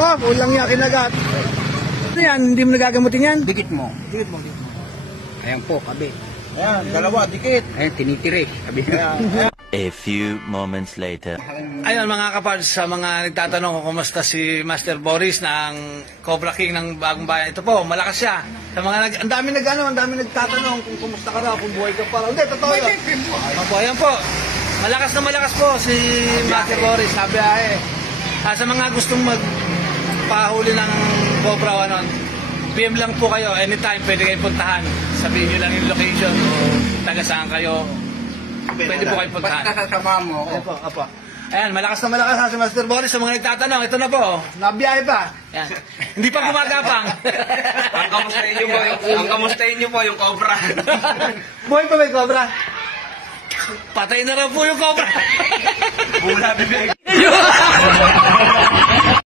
Oh, ulang niya kinagat. Ano yan? Hindi mo nagagamutin yan? Dikit mo. Dikit mo, dikit mo. Ayan po, kabi. Ayan, dalawa, dikit. Ayan, tinitirik. Kabi. A few moments later. Ayun mga kapards, sa mga nagtatanong kung kumusta si Master Boris ng Cobra King ng Bagong Bayan. Ito po, malakas siya. Sa mga ang dami nagtatanong kung kumusta ka raw, kung buhay ka pa. Hindi, totoo yun. Ayan po. Malakas na malakas po si Master Boris, sabi sa mga gustong magpahuli ng Cobra o ano, PM lang po kayo, anytime pwede kayong puntahan. Sabihin nyo lang yung location o taga saan kayo. Pwede po kayo puntahan. Basta kasama mo ako. Ayan po, apo. Ayan, malakas na malakas si Master Boris. Sa mga nagtatanong, ito na po, nabiyahe pa. Ayan. Hindi pa gumagapang. Ang kamustahin niyo po yung Cobra. Buhay pa ba yung Cobra? Patay na raw po yung Cobra. Bula bibig.